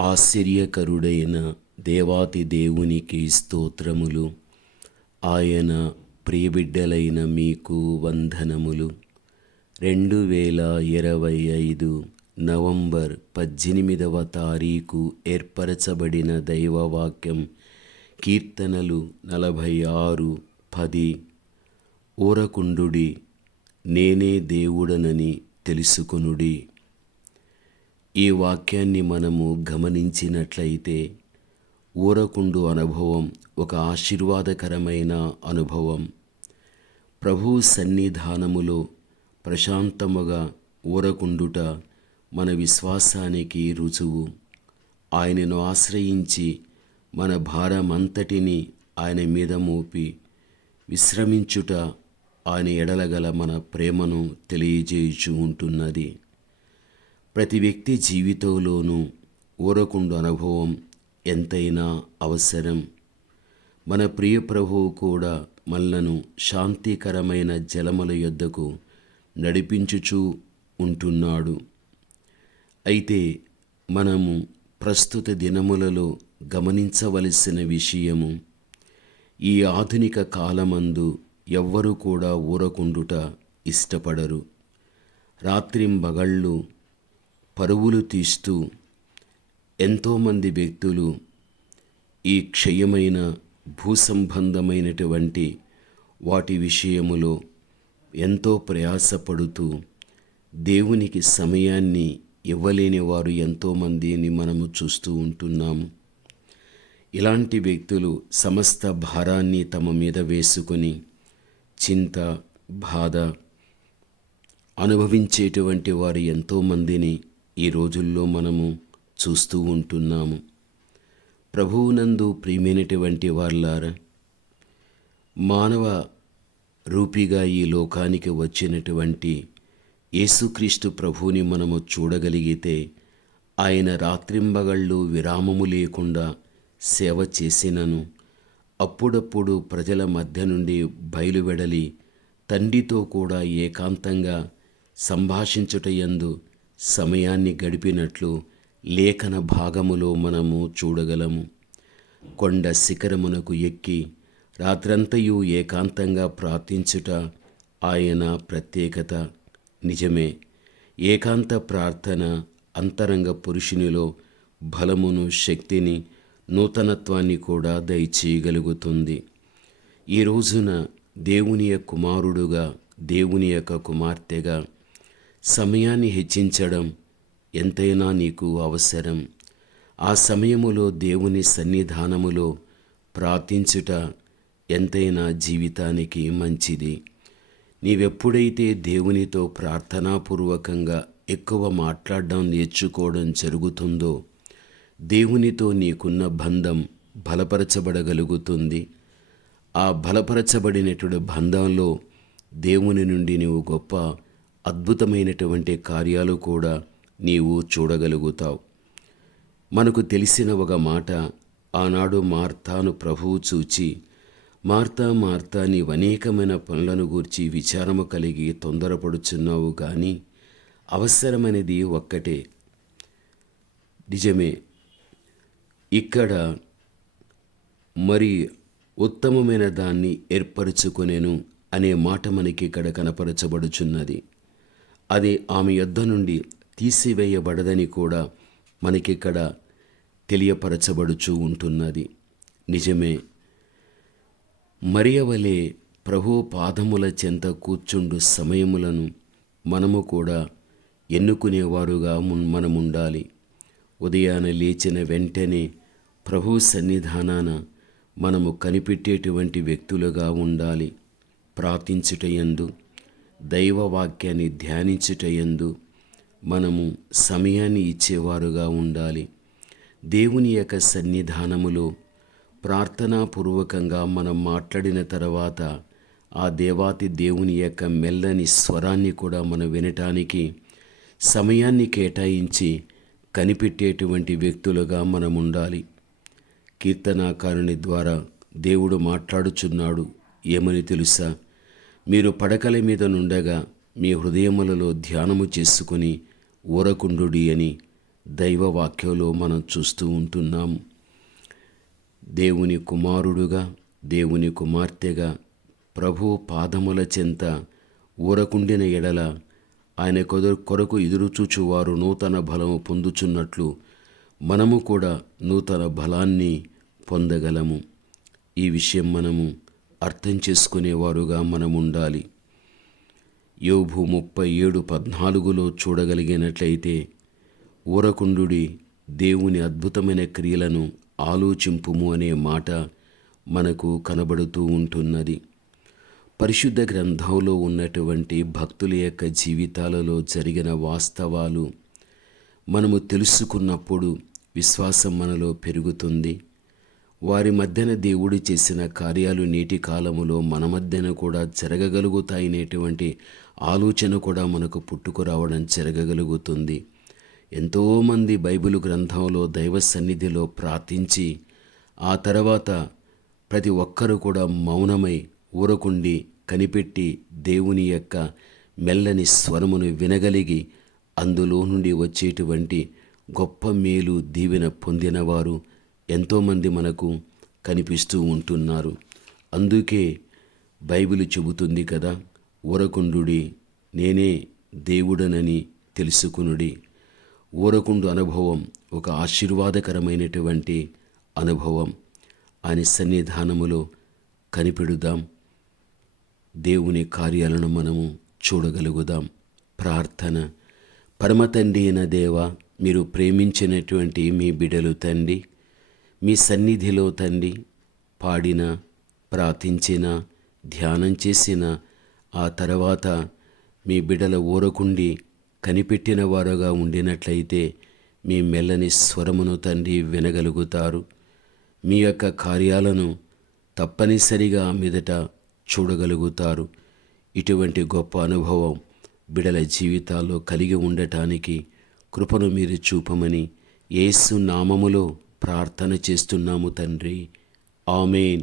ఆశ్చర్యకరుడైన దేవాతి దేవునికి స్తోత్రములు. ఆయన ప్రియబిడ్డలైన మీకు వందనములు. రెండు వేల ఇరవై ఐదు నవంబర్ పద్దెనిమిదవ తారీఖు ఏర్పరచబడిన దైవవాక్యం కీర్తనలు నలభై ఆరు పది. ఊరకుండుడి నేనే దేవుడనని తెలుసుకొనుడి. ఈ వాక్యాన్ని మనము గమనించినట్లయితే ఊరకుండు అనుభవం ఒక ఆశీర్వాదకరమైన అనుభవం. ప్రభు సన్నిధానములో ప్రశాంతముగా ఊరకుండుట మన విశ్వాసానికి రుజువు. ఆయనను ఆశ్రయించి మన భారమంతటిని ఆయన మీద మోపి విశ్రమించుట ఆయన ఎడలగల మన ప్రేమను తెలియజేయుచు ఉంటున్నది ప్రతి వ్యక్తి జీవితంలోనూ ఊరకుండు అనుభవం ఎంతైనా అవసరం. మన ప్రియ ప్రభువు కూడా మనలను శాంతికరమైన జలముల యొద్దకు నడిపించుచూ ఉంటున్నాడు. అయితే మనము ప్రస్తుత దినములలో గమనించవలసిన విషయము ఈ ఆధునిక కాలమందు ఎవ్వరూ కూడా ఊరకుండుట ఇష్టపడరు. రాత్రింబగళ్ళు పరువులు తీస్తూ ఎంతోమంది వ్యక్తులు ఈ క్షయమైన భూసంబంధమైనటువంటి వాటి విషయములో ఎంతో ప్రయాసపడుతూ దేవునికి సమయాన్ని ఇవ్వలేని వారు ఎంతోమందిని మనము చూస్తూ ఉంటున్నాం ఇలాంటి వ్యక్తులు సమస్త భారాన్ని తమ మీద వేసుకొని చింత బాధ అనుభవించేటువంటి వారు ఎంతోమందిని ఈ రోజుల్లో మనము చూస్తూ ఉంటున్నాము. ప్రభువునందు ప్రియమైనటువంటి వార్లారా మానవ రూపిగా ఈ లోకానికి వచ్చినటువంటి యేసుక్రీస్తు ప్రభువుని మనము చూడగలిగితే ఆయన రాత్రింబగళ్ళు విరామము లేకుండా సేవ చేసినను. అప్పుడప్పుడు ప్రజల మధ్య నుండి బయలువెడలి తండ్రితో కూడా ఏకాంతంగా సంభాషించుటయందు సమయాన్ని గడిపినట్లు లేఖన భాగములో మనము చూడగలము. కొండ శిఖరమునకు ఎక్కి రాత్రంతయు ఏకాంతంగా ప్రార్థించుట ఆయన ప్రత్యేకత. నిజమే ఏకాంత ప్రార్థన అంతరంగ పురుషునిలో బలమును శక్తిని నూతనత్వాన్ని కూడా దయచేయగలుగుతుంది. ఈ రోజున దేవుని యొక్క కుమారుడుగా దేవుని యొక్క కుమార్తెగా సమయాన్ని హెచ్చించడం ఎంతైనా నీకు అవసరం. ఆ సమయములో దేవుని సన్నిధానములో ప్రార్థించుట ఎంతైనా జీవితానికి మంచిది. నీవెప్పుడైతే దేవునితో ప్రార్థనాపూర్వకంగా ఎక్కువ మాట్లాడడం నేర్చుకోవడం జరుగుతుందో దేవునితో నీకున్న బంధం బలపరచబడగలుగుతుంది. ఆ బలపరచబడినటువంటి బంధంలో దేవుని నుండి నీవు గొప్ప అద్భుతమైనటువంటి కార్యాలు కూడా నీవు చూడగలుగుతావు. మనకు తెలిసిన ఒక మాట ఆనాడు మార్తాను ప్రభువు చూచి మార్తా మార్తా నీ అనేకమైన పనులను గూర్చి విచారము కలిగి తొందరపడుచున్నావు కానీ అవసరమైనది ఒక్కటే. నిజమే ఇక్కడ మరి ఉత్తమమైన దాన్ని ఏర్పరచుకొనేను అనే మాట మనకి ఇక్కడ కనపరచబడుచున్నది. అది ఆమె యొద్ద నుండి తీసివేయబడదని కూడా మనకిక్కడ తెలియపరచబడుచు ఉంటున్నది. నిజమే. మరియవలే ప్రభు పాదముల చెంత కూర్చుండు సమయములను మనము కూడా ఎన్నుకునేవారుగా మనముండాలి. ఉదయాన లేచిన వెంటనే ప్రభు సన్నిధానాన మనము కనిపెట్టేటువంటి వ్యక్తులుగా ఉండాలి. ప్రార్థించుటయందు దైవవాక్యాన్ని ధ్యానించుటయందు మనము సమయాన్ని ఇచ్చేవారుగా ఉండాలి. దేవుని యొక్క సన్నిధానములో ప్రార్థనాపూర్వకంగా మనం మాట్లాడిన తర్వాత ఆ దేవాతి దేవుని యొక్క మెల్లని స్వరాన్ని కూడా మనం వినటానికి సమయాన్ని కేటాయించి కనిపెట్టేటువంటి వ్యక్తులుగా మనం ఉండాలి కీర్తనాకారుని ద్వారా దేవుడు మాట్లాడుచున్నాడు ఏమని తెలుసా? మీరు పడకల మీద నుండగా మీ హృదయములలో ధ్యానము చేసుకుని ఊరకుండుడి అని దైవ వాక్యంలో మనం చూస్తూ ఉంటున్నాం. దేవుని కుమారుడుగా దేవుని కుమార్తెగా ప్రభు పాదముల చెంత ఊరకుండిన ఎడల ఆయన కొదరు కొరకు ఎదురుచూచువారు నూతన బలము పొందుచున్నట్లు మనము కూడా నూతన బలాన్ని పొందగలము. ఈ విషయం మనము అర్థం చేసుకునేవారుగా మనం ఉండాలి యోబు ముప్పై ఏడు పద్నాలుగులో చూడగలిగినట్లయితే ఊరకుండుడి దేవుని అద్భుతమైన క్రియలను ఆలోచింపుము అనే మాట మనకు కనబడుతూ ఉంటున్నది. పరిశుద్ధ గ్రంథంలో ఉన్నటువంటి భక్తుల యొక్క జీవితాలలో జరిగిన వాస్తవాలు మనము తెలుసుకున్నప్పుడు విశ్వాసం మనలో పెరుగుతుంది. వారి మధ్యన దేవుడు చేసిన కార్యాలు నేటి కాలములో మన మధ్యన కూడా జరగగలుగుతాయనేటువంటి ఆలోచన కూడా మనకు పుట్టుకురావడం జరగగలుగుతుంది. ఎంతోమంది బైబిల్ గ్రంథంలో దైవ సన్నిధిలో ప్రార్థించి ఆ తర్వాత ప్రతి ఒక్కరు కూడా మౌనమై ఊరకుండి కనిపెట్టి దేవుని యొక్క మెల్లని స్వరమును వినగలిగి అందులో నుండి వచ్చేటువంటి గొప్ప మేలు దీవెన పొందినవారు ఎంతోమంది మనకు కనిపిస్తూ ఉంటున్నారు. అందుకే బైబిల్ చెబుతుంది కదా ఊరకుండుడి నేనే దేవుడనని తెలుసుకునుడి. ఊరకుండు అనుభవం ఒక ఆశీర్వాదకరమైనటువంటి అనుభవం. ఆయన సన్నిధానములో కనిపెడుదాం. దేవుని కార్యాలను మనము చూడగలుగుదాం. ప్రార్థన. పరమ తండ్రి అయిన దేవ మీరు ప్రేమించినటువంటి మీ బిడలు తండ్రి మీ సన్నిధిలో తండ్రి పాడిన ప్రార్థించిన ధ్యానం చేసిన ఆ తర్వాత మీ బిడల ఊరకుండి కనిపెట్టిన వారుగా ఉండినట్లయితే మీ మెల్లని స్వరమును తండ్రి వినగలుగుతారు. మీ యొక్క కార్యాలను తప్పనిసరిగా మీదట చూడగలుగుతారు. ఇటువంటి గొప్ప అనుభవం బిడల జీవితాల్లో కలిగి ఉండటానికి కృపను మీరు చూపమని యేసు నామములో ప్రార్థన చేస్తున్నాము తండ్రి. ఆమెన్.